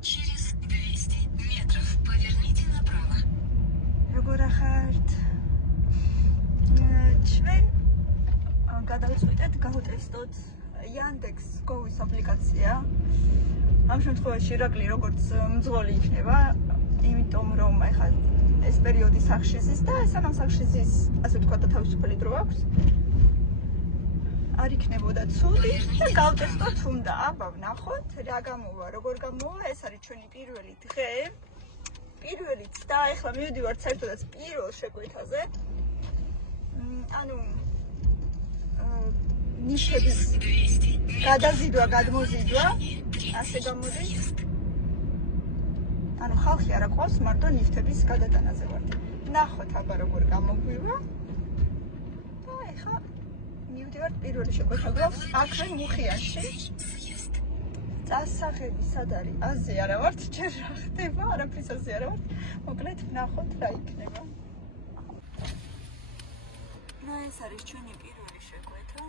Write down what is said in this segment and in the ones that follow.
Через 200 метров поверните направо. როგორ ახართ? ჩვენ გადავწყვიტეთ გავუტესტოთ Yandex.Go-ის აპლიკაცია. ამ შემთხვევაში ირაკლი როგორც მძღოლი იქნება, იმიტომ რომ ახლა ეს პერიოდი სახშიზის და სანამ სახშიზის, ასე ვთქვათ, თავისუფალი დრო აქვს. არ იქნებოდა ცუდი და გავტესტოთ უნდა. აბა ვნახოთ რა გამოვა, როგორ გამოვა. ეს არის ჩვენი პირველი დღე. პირველი ცდა, ახლა მივდივართ საერთოდაც პირველ შეკვეთაზე. ანუ ნიშების გადაზიდვა, გადმოზიდვა, ასე გამოდის. ანუ ხალხი არ აყვავს, მარტო ნიფტების გადატანაზე ვართ. ნახოთ აბა როგორ გამოგვივა. და ახლა მივდივართ პირველი შეკვეთაზე, აქვე მუხიანში. წასაღები სად არის? აზე არა ვართ, ჯერ რა ხდება, არაფრის აზე არა ვართ. მოკლედ ვნახოთ რა იქნება. ეს არის ჩვენი პირველი შეკვეთა.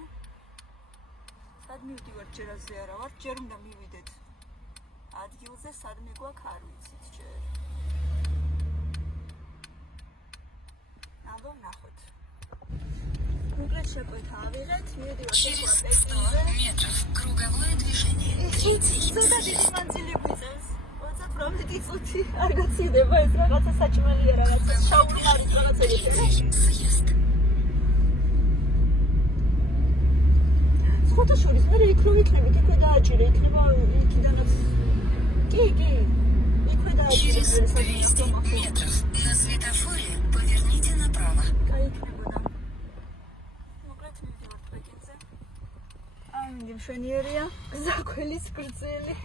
სად მივდივართ, ჯერ აზე არა ვართ, ჯერ უნდა მივიდეთ ადგილზე, სადმე გვაქვს არ ვიცით ჯერ. აბა ვნახოთ. Конкретно შეკვეთა ავიღეთ, მივდივართ Через 100 метров круговое движение. ცოტა დიდი მანძილი გვიწევს. 28 წუთი არ გაცილდება ეს რაღაცა საჭმელია რაღაცა შაურმარის რაღაცა Съезд. სხვათა შორის მე იქ რომ იქნებით, იქვე დააჭირე, იქნება იქიდანაც. კი. იქვე დააჭირე. Через 200 метров на светофоре поверните направо. გაიქნებოდა. მოკლედ მივდივართ პეკინზე. მინდი მშვენიერია, გზაკველის გრძელი.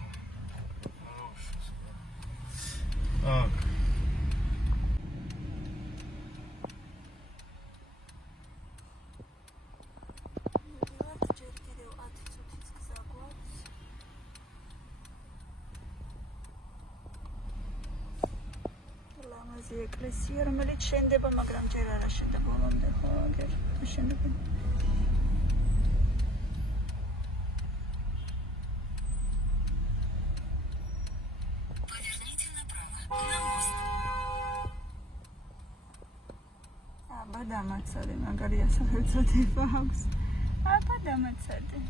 ეკლესია, რომელიც შენდება, მაგრამ ჯერ არა შენდება ბოლომდე, ხო, აგერ შენდება. Поверните направо. На мост. აბა დამაცადე, მაგარია სახელწოდება აქვს. აბა დამაცადე.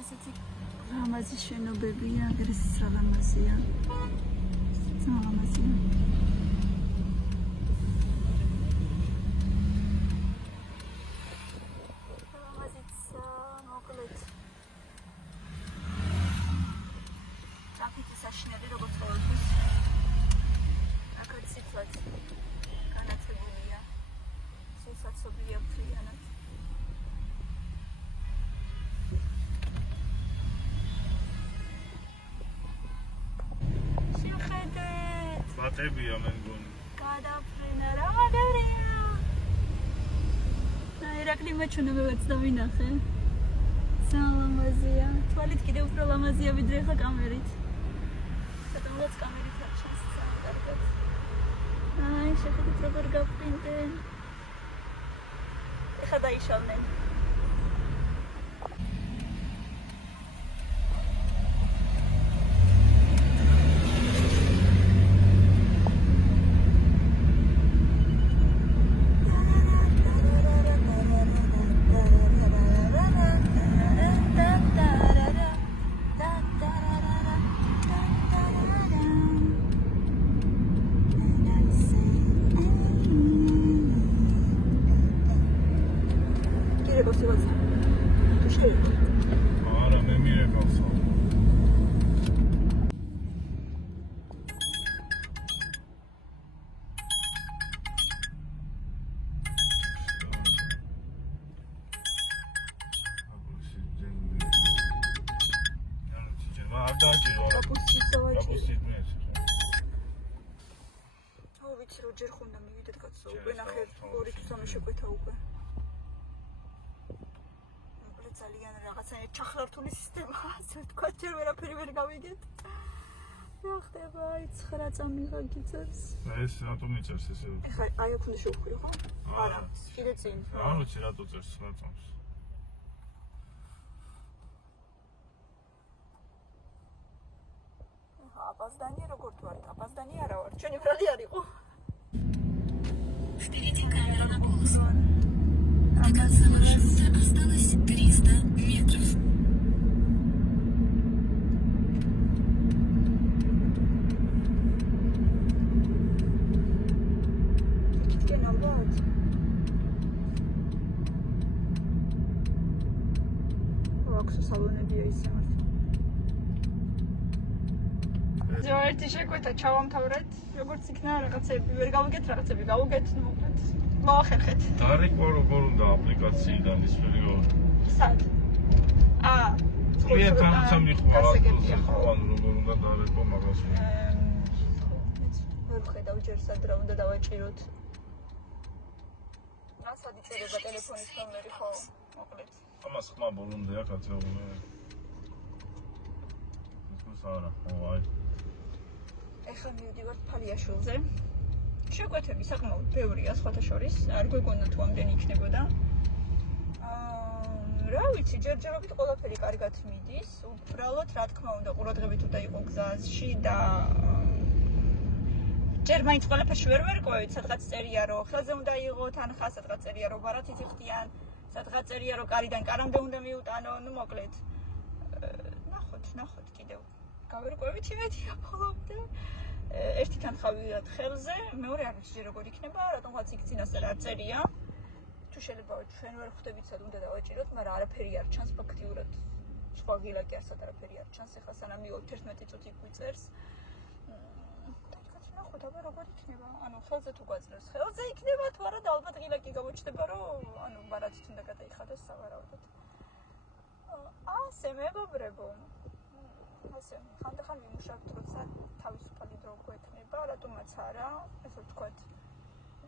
ესეთი ლამაზი შენობებია, ეს რა ლამაზია. ლამაზია. ლამაზიცა, მოკლედ. ტრაფიკი საშინელი როგორც ყოველთვის. აქაც ციფრად განათებულია. სულსაცობია ფრიანად. ბატებია მე მგონი. გადაფრენა რა მაგარია. ირაკლი მეჩვენა მეც დავინახე. ლამაზია. თვალით კიდევ უფრო ლამაზია ვიდრე ხა კამერით. სადღაც კამერით არ ჩანს კარგად. შეხედეთ როგორ გაფრინდნენ. ეხა დაიშალნენ. უკვე ნახე 2 თვე შეკვეთა უკვე. მოკლედ ძალიან რაღაცა ჩახლართული სისტემაა, ასე ვთქვა, ჯერ ვერაფერი ვერ გავიგეთ. რა ხდება, აი 9 წამიღა გიწევს. ეს რატომ იწერს ესე? ეხლა აი აქ უნდა შევხვირო, ხო? არა, კიდე წინ. არ ვიცი რატო წერს 9 წამს. Опоздание როგორ ვართ? Опоздание არა ვარ. ჩვენი ბრალი არ იყო. Впереди камера на полосу. До конца маршрута осталось 300 метров. Kitken ალბათ. აქსო სალონებია ისე მართ. ზოერთი შეკვეთა ჩავამთავრეთ, როგორც იქნა რაღაცები ვერ გავიგეთ, რაღაცები გავუგეთ, მოკლედ. მოახერხეთ. დარეკვა როგორ უნდა აპლიკაციიდან ის პერიოდი? სად? ძალიან განსამი ხმარა. გასაგებია, ხო. ანუ როგორ უნდა დარეკვა მაგას? ვერ ვხედავ ჯერ სად რა უნდა დავაჭიროთ. სად იწერება ტელეფონის ნომერი, ხო? მოკლედ. ამას ხმა ბოლომდე აქ აწეულე. ეს არა, ხო, აი. ეხლა მივდივართ ფალიაშვილზე. შეკვეთები საკმაოდ ბევრია სხვათა შორის, არ გვეგონა თუ ამდენი იქნებოდა. რა ვიცი, ჯერჯერობით ყველაფერი კარგად მიდის. უბრალოდ, რა თქმა უნდა, ყურადღებით უნდა იყო გზაში და ჯერ მაინც ყველაფერში ვერ ვერკვევით, სადღაც წერია რომ ხელზე უნდა იღოთ თანხა, სადღაც წერია რომ ბარათით იხდიან, სადღაც წერია რომ კარიდან კარამდე უნდა მიუტანო, ну მოკლედ. ნახოთ კიდევ. გავერკვევით იმედია ბოლომდე. ერთი თანხა ვიღეთ ხელზე, მეორე არ ვიცი როგორ იქნება, რატომღაც იქ წინასწარ არ წერია. თუ შეიძლება ჩვენ ვერ ხვდებით სად უნდა დავაჭიროთ, მაგრამ არაფერი არ ჩანს ფაქტიურად. სხვა გილაკი არც არაფერი არ ჩანს, ეხლა სანამ მივობთ 11 წუთი გვიწერს. ნახოთ, აბა როგორ იქნება? ანუ ხელზე თუ გვაწერს, ხელზე იქნება თუ არა და ალბათ გილაკი გამოჩნდება, რომ ანუ ბარათით უნდა გადაიხადოს სავარაუდოდ. ასე მეგობრებო. ასე ხანდახან ვიმუშავებთ, როცა თავისუფალი დრო გვექნება, რატომაც არა, ესე ვთქვათ.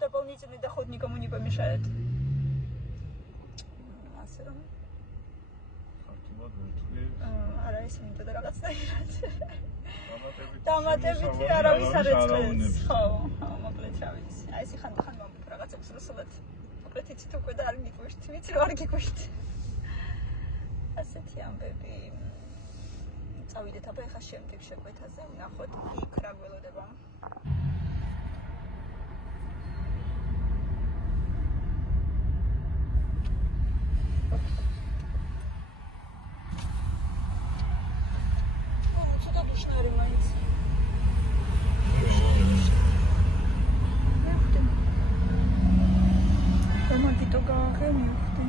Дополнительный доход никому не помешает. ასე რომ არა ეს მინდა და რაღაც დაირად. დამატებითი არავის არ ეწევს. ხო, მოკლედ რა ვიცი. აი ეს ხანდახან მომბ რაღაცებს რუსულად. მოკლედ იცით უკვე და არ გიგვიშთ, ვიცი რომ არ გიგვიშთ. ასეთი ამბები. წავიდეთ აბა ეხა შემდეგ შეკვეთაზე, ვნახოთ იქ რა გველოდება. ცოტა დუშნარი მაინც. რომანტიკო გააღე მივხვდი.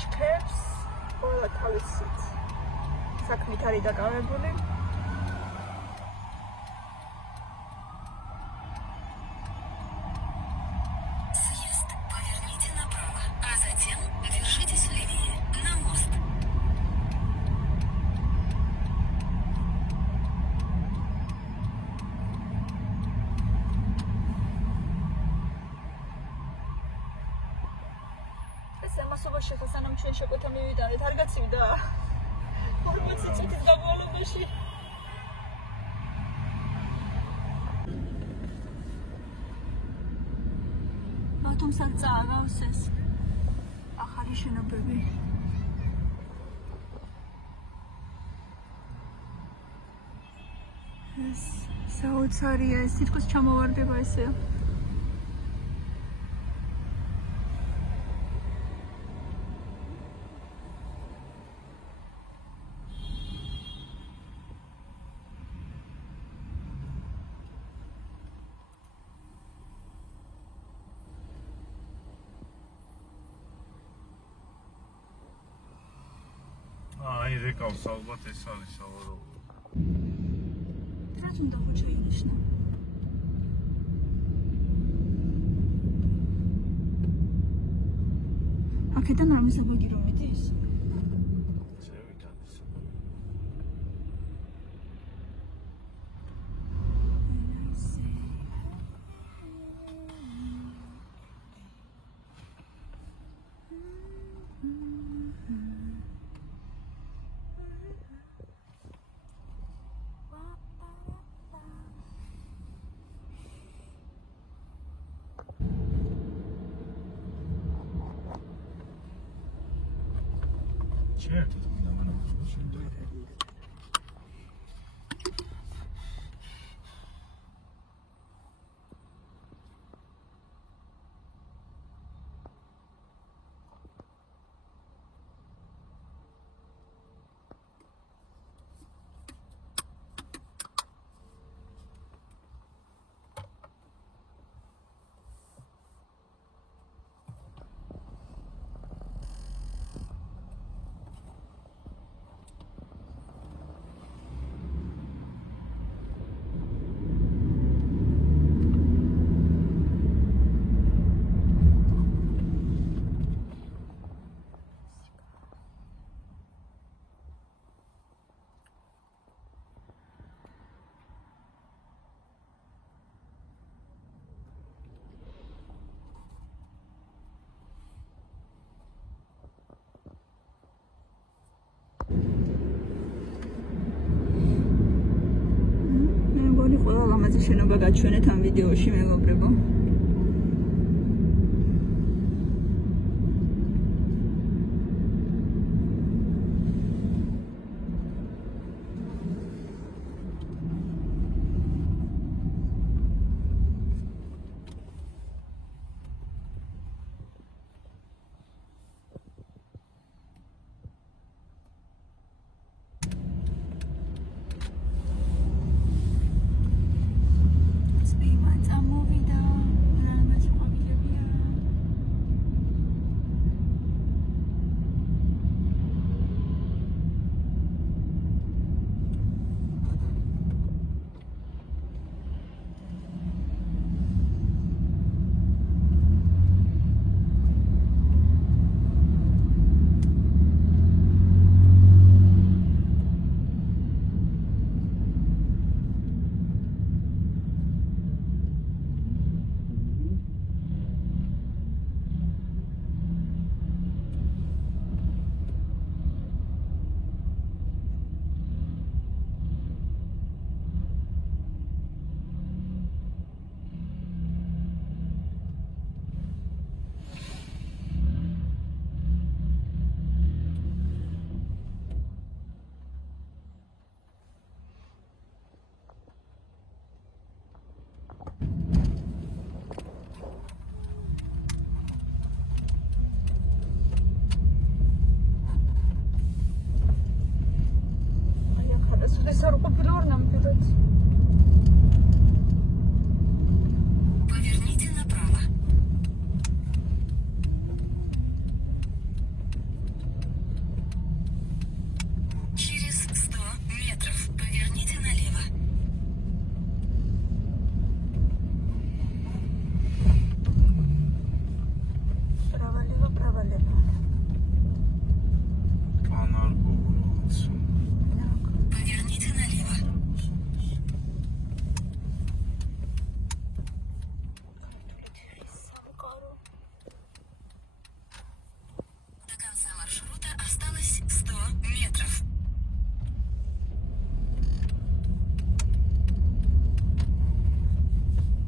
ჩქებს, ყველა თავისით საქმით არის დაკავებული. Съезд. Поверните направо, а затем держитесь левее, на мост. ამასობაში ხა სანამ ჩვენ შეკვეთა მივიდარეთ, არ გაცივდა 40 წუთის განმავლობაში. თუმცა წააგავს ეს ახალი შენობები. ეს საოცარია, ეს თითქოს ჩამოვარდება ესე. ეკავს ალბათ ეს არის სავარაუდო. რაც უნდა ხოჭა ინიშნა. აქედან არ მოსაბაგი რომ მიდის? Certo, da mano sempre. ყველა ლამაზი შენობა გაჩვენეთ ამ ვიდეოში, მეგობრებო. Поверните направо. Через 100 метров поверните налево. Право-лево. Поверните налево. До конца маршрута осталось 100 метров.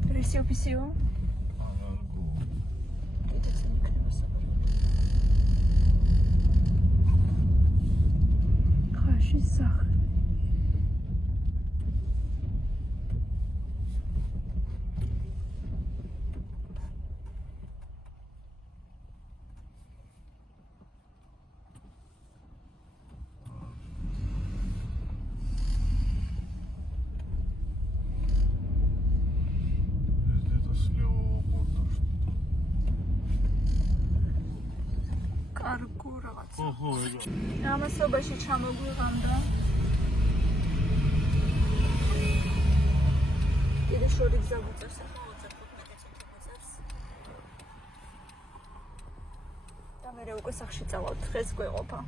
Пресио-писио. Хороший сахар. Каргу რაღაც ხო, ეგა. ამასობაში ჩამოგვიღამდა. კიდე შორი გზა გვიწევს, ახლა 35 წუთი გვიწევს. და მე უკვე სახში წავალ, დღეს გვეყოფა.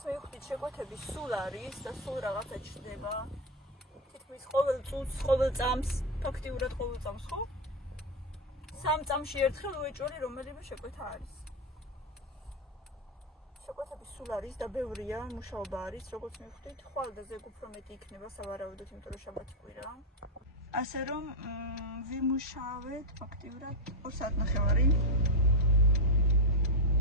მივხვდით შეკვეთები სულ არის და სულ რაღაცა ჩდება. თითქმის ყოველ წუთს, ყოველ წამს, ფაქტიურად ყოველ წამს, ხო? 3 წამში ერთხელ უეჭველი რომელიმე შეკვეთა არის. შეკვეთები სულ არის და ბევრია, მუშაობა არის, როგორც მივხვდით, ხვალ და ზეგ უფრო მეტი იქნება სავარაუდოდ, იმიტომ რომ შაბათი კვირაა. ასე რომ ვიმუშავეთ ფაქტიურად 2 საათნახევარი.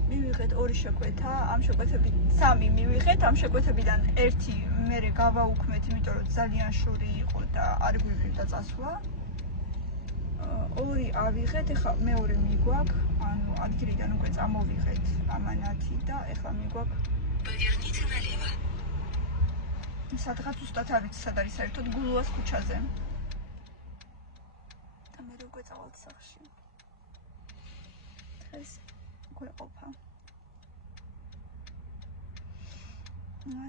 მივიღეთ 2 შეკვეთა, ამ შეკვეთებით 3 მივიღეთ, ამ შეკვეთებიდან 1 მერე გავაუქმეთ, იმიტომ რომ ძალიან შორი იყო და არ გვივლიდა წასვლა. 2 ავიღეთ, ეხლა მეორე მიგვაქვს, ანუ ადგილიდან უკვე წამოვიღეთ ამანათი და ეხლა მიგვაქვს Поверните налево. სადღაც უბრალოდ არ ვიცი, სად არის საერთოდ გულუას ქუჩაზე. და მე უკვე წავალთ სახში. დღეს გვეყოფა.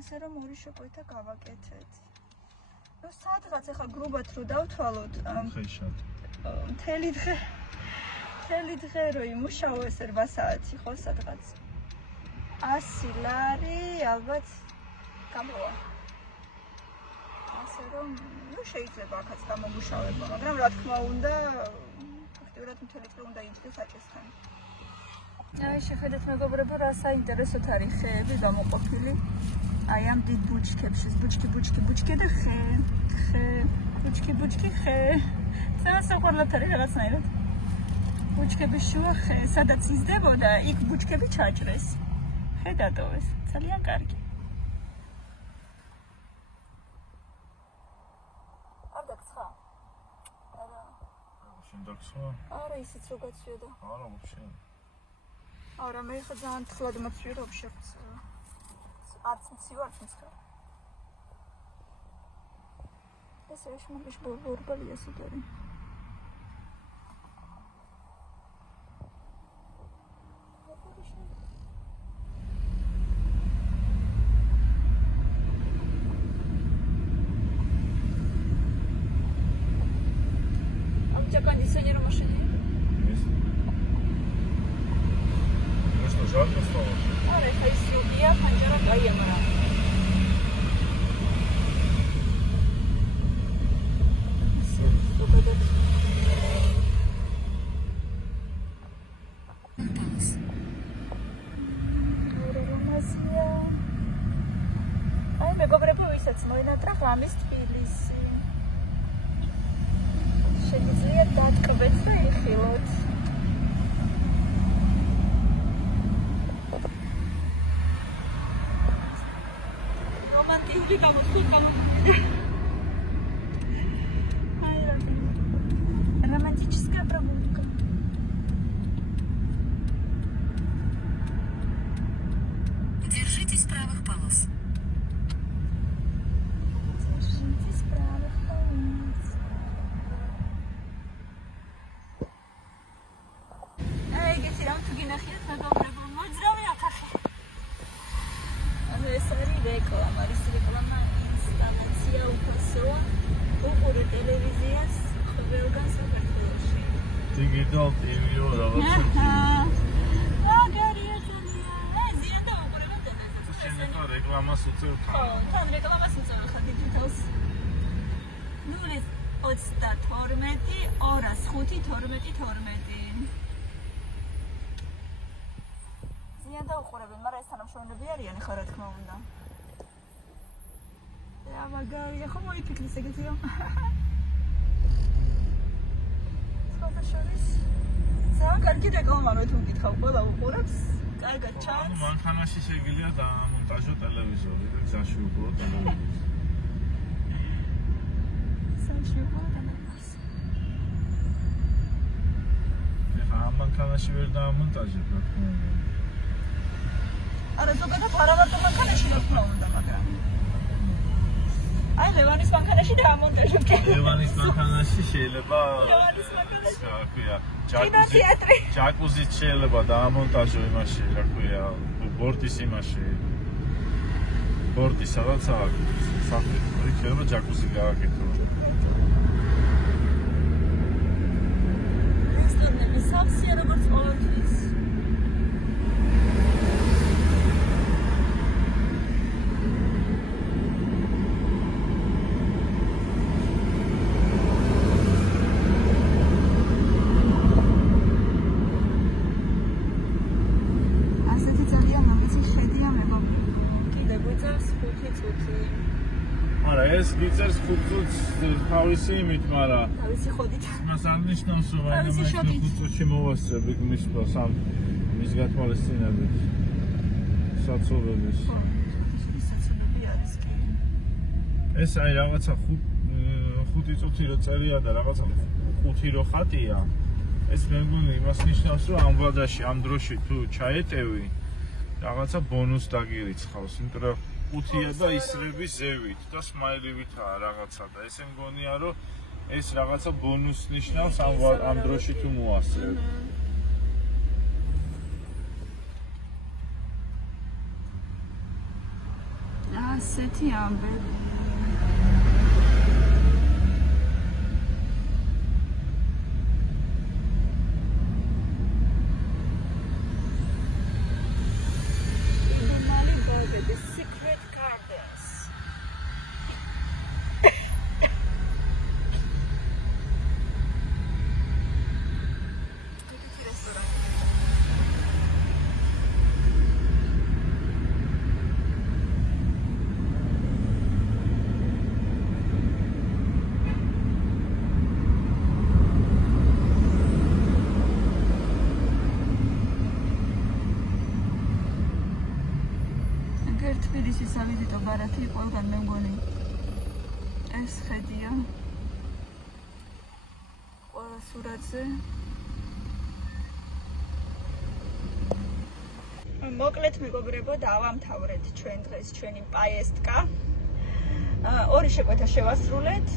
ასე რომ 2 შეკვეთა გავაკეთეთ. ნუ სადღაც ახლა გრუბად რო დავთვალოთ, ხეშად. მთელი დღე რო იმუშაო ესე 8 საათი ხო სადღაც 100 ლარი ალბათ გამოვა. ასე რომ ნუ შეიძლება ახაც გამომუშავება, მაგრამ რა თქმა უნდა ფაქტიურად მთელი დღე უნდა იჯდეს აჭესთან. აი შეხედეთ მეგობრებო, რა საინტერესოდ არის ხეები გამოყოფილი. აი ამ დიდ ბუჩქებში, ბუჩქი და ხე, ბუჩქი, ხე. ძალიან საყვარლად არის რაღაცნაირად. ბუჩქების შუა ხე, სადაც იზრდებოდა, იქ ბუჩქები ჩაჭრეს. ხე დატოვეს. ძალიან კარგი. არ დაგცხა? არა. შენ დაგცხა? არა, ისიც რო გაცვიოდა. არა, вообще. არა, მე ხა ძალიან თხლად მოცვიო вообще. არც მცივ, არც მცხა. ეს ეს მაგის ბორბალია სიტყვი. Am ce condiționierul mașinii? Nu știu, joacă sau? Are, hai să iubia, panjara ca iemăra. Ai, მეგობრებო, ვისაც მოინატრა ღამის თბილისი. შეგიძლიათ დატკბეთ და იხილოთ. რომანტიკული გამოხდება. Ai, романтическая прогулка. Держитесь правых полос. Держитесь правых полос. Ай, გეთი რა თუ გინახიათ მეგობრებო, მოძრავი ათახი. ანუ ეს არის რეკლამა, ინსტალაცია უფასოა, უყურე ტელევიზიას ყველგან საქართველოში. Digital TV-ო რაღაცა. მაგარია ძალიან. ზიან და უყურება ტელევიზიას. შენ ახლა რეკლამას უწევ თან. ხო, თან რეკლამას უწევ ხა დიგიტალს. 032 205 ზიან და უყურებენ, მაგრამ ეს თანამშრომლები არიან ხა რა თქმა უნდა. რა მაგარია, ხო მოიფიქრის ეგეთი რომ. ძალიან კარგი რეკლამა რო თუ მკითხავ, ყველა უყურებს, კარგად ჩანს. მანქანაში შეგიძლია დამონტაჟო ტელევიზორი, გზაში უყურო ტელევიზორი. გზაში უყურო ტელევიზორი. მანქანაში ვერ დაამონტაჟებ, რა თქმა უნდა. არა, ზოგადად არავარტო მანქანაში რა თქმა უნდა, მაგრამ აი ლევანის მანქანაში დაამონტაჟებ. ლევანის მანქანაში შეიძლება ლევანის მანქანაში რა ქვია, კინოთეატრი. ჯაკუზით შეიძლება დაამონტაჟო იმაში, რა ქვია, ბორტის იმაში. ბორტის რაღაცა საფრთხე, შეიძლება ჯაკუზი გააკეთო. რესტორნები სავსეა როგორც ყოველთვის. ეს გიწევს 5 წუთს თავისი იმით, მაგრამ თავისი ხოდით. მას არ ნიშნავს, რომ აი მე 5 წუთში მოვასწრებ მის პლასამ მის გათვალისწინებით. საცობების. საცობები არის კი. ეს აი რაღაცა 5 წუთი რო წერია და რაღაცა 5 რო ხატია. ეს მე მგონი იმას ნიშნავს, რომ ამ ვადაში, ამ დროში თუ ჩაეტევი, რაღაცა ბონუს დაგირიცხავს, იმიტომ რომ 5-ია და ისრები ზევით და სმაილივითაა რაღაცა და ესე მგონია რომ ეს რაღაცა ბონუს ნიშნავს ამ დროში თუ მოასწრებ. ასეთი ამბები. თბილისის ავიზიტო ბარათი ყველგან მე მგონი ეს ხედია ყველა სურათზე. მოკლედ მეგობრებო, დავამთავრეთ ჩვენ დღეს ჩვენი პაესტკა. ორი შეკვეთა შევასრულეთ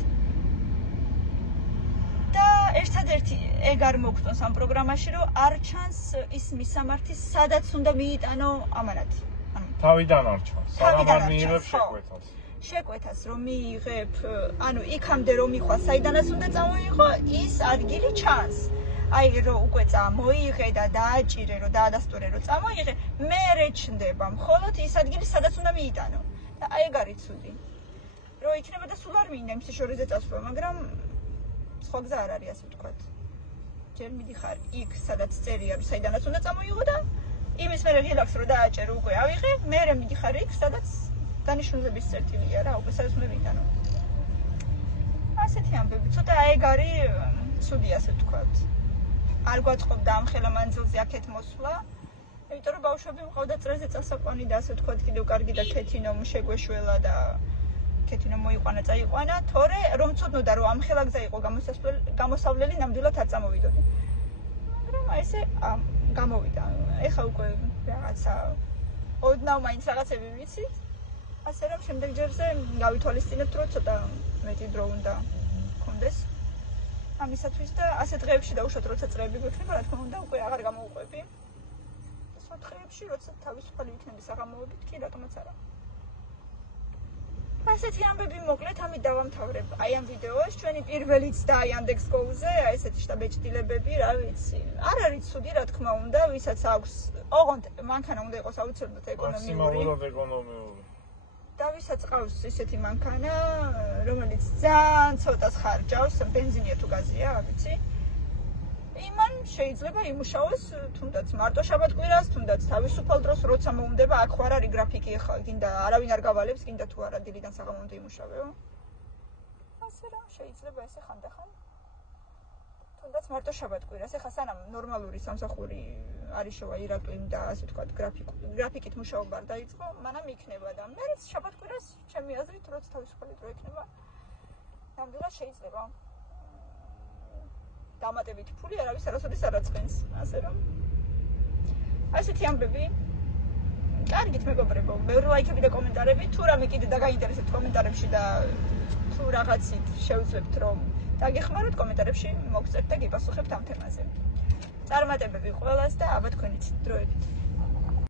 და ერთადერთი ეგ არ მოგწონს ამ პროგრამაში, რომ არ ჩანს ის მისამართი, სადაც უნდა მიიტანო ამანათი. თავიდან არ ჩანს. სანამ არ მიიღებ შეკვეთას. შეკვეთას რომ მიიღებ, ანუ იქამდე რომ მიხვა, საიდანაც უნდა წამოიღო, ის ადგილი ჩანს. აი რომ უკვე წამოიღე და დააჭირე, რომ დაადასტურე, რომ წამოიღე, მერე ჩნდება მხოლოდ ის ადგილი, სადაც უნდა მიიტანო. და აი ეგ არის ცუდი. რომ იქნება და სულ არ მინდა იმის შორიზე წასვლა, მაგრამ სხვა გზა არ არის, ასე ვთქვათ. ჯერ მიდიხარ იქ, სადაც წერია, რომ საიდანაც უნდა წამოიღო და იმის მერე რელაქს რო დააჭერ უკვე ავიღე, მერე მიდიხარ იქ, სადაც დანიშნულების წერტილია რა, უკვე სადაც უნდა ვიტანო. ასეთი ამბები, ცოტა ეგ არის ცუდი, ასე ვთქვათ. არ გვაწყობდა ამ ხელა მანძილზე აქეთ მოსვლა, იმიტომ რომ ბავშვები მყავდა წრეზე წასაყვანი და ასე ვთქვათ, კიდევ კარგი და ქეთინომ შეგვეშველა და ქეთინომ მოიყვანა, წაიყვანა, თორე რომ ცოდნოდა რომ ამ ხელა გზა იყო გამოსავლელი, ნამდვილად არ წამოვიდოდი. მაგრამ აი ესე გამოვიდა. ეხა უკვე რაღაცა ოდნავ მაინც რაღაცები ვიცით. ასე რომ შემდეგ ჯერზე გავითვალისწინებთ, რომ ცოტა მეტი დრო უნდა გქონდეს ამისათვის და ასე დღეებში დაუშვათ, როცა წრეები გვექნება, რა თქმა უნდა, უკვე აღარ გამოვყვები. სხვა დღეებში, როცა თავისუფალი ვიქნები საღამოობით, კი რატომაც არა. ასეთი ამბები მოკლედ, ამით დავამთავრებ აი ამ ვიდეოს. ჩვენი პირველიც და Yandex Go-ზე, აი ესეთი შტაბეჭდილებები, რა ვიცი. არ არის ცუდი, რა თქმა უნდა, ვისაც აქვს, ოღონდ მანქანა უნდა იყოს აუცილებლად ეკონომიური. მაქსიმალურად ეკონომიური. და ვისაც ყავს ესეთი მანქანა, რომელიც ძალიან ცოტას ხარჯავს, ბენზინია თუ გაზია, რა ვიცი. იმან შეიძლება იმუშაოს თუნდაც მარტო შაბათ-კვირას, თუნდაც თავისუფალ დროს, როცა მოუნდება, აქ ხარ არის გრაფიკი, ხა გინდა არავინ არ გავალებს, გინდა თუ არა დილიდან საღამომდე იმუშავეო. ასე რომ შეიძლება ესე ხანდახან. თუნდაც მარტო შაბათ-კვირას, ეხა სანამ ნორმალური სამსახური არის შევა ირაკლიმ და ასე ვთქვათ, გრაფიკით მუშაობა არ დაიწყო, მანამ იქნება და მერეც შაბათ-კვირას ჩემი აზრით, როცა თავისუფალი დრო იქნება, ნამდვილად შეიძლება. დამატებითი ფული არავის არასოდეს არ აწყენს, ასე რომ ასეთი ამბები. კარგით მეგობრებო, ბევრი ლაიქები და კომენტარები, თუ რამე კიდე დაგაინტერესებთ კომენტარებში და თუ რაღაცით შევძლებთ რომ დაგეხმაროთ კომენტარებში მოგწერთ და გიპასუხებთ ამ თემაზე. წარმატებები ყველას და აბა თქვენით დროებით.